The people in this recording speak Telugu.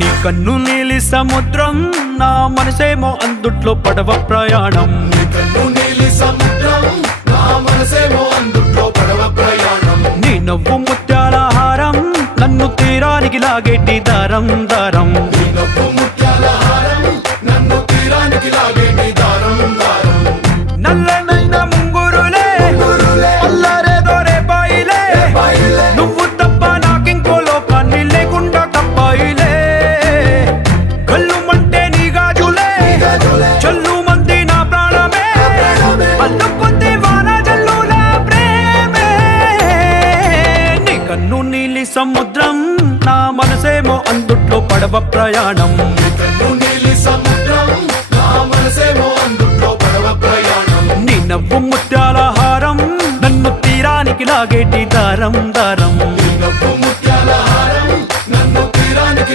నీ కన్ను నీలి సముద్రం, నా మనసేమో అందుట్లో పడవ ప్రయాణం. నీ కన్ను నీలి సముద్రం, నా మనసేమో అందుట్లో పడవ ప్రయాణం. నీ నవ్వు ముత్యాల హారం, నన్ను తీరానికి లాగేటి దారం దారం. నీ నవ్వు ముత్యాల హారం, నన్ను తీరానికి లాగేటి దారం దారం. నల్లనైన ముంగురులే అల్లారేదో రేపాయిలే, నువ్వు తప్ప నాకింకో లోకాన్ని లేకుండా తప్పాయిలే. కళ్ళు మంటే నీ గాజులే, చల్లు మంది నా ప్రాణమే, అల్లుకుంది వాన జల్లుల ప్రేమే. నీ కన్ను నీలి సముద్రం, నా మనసేమో అందుట్లో పడవ ప్రయాణం. నీ కన్ను నీలి సముద్రం, నా మనసేమో అందుట్లో పడవ ప్రయాణం. నీ నవ్వు ముత్యాల హారం, నన్ను తీరానికి లాగేటి దారం దారం.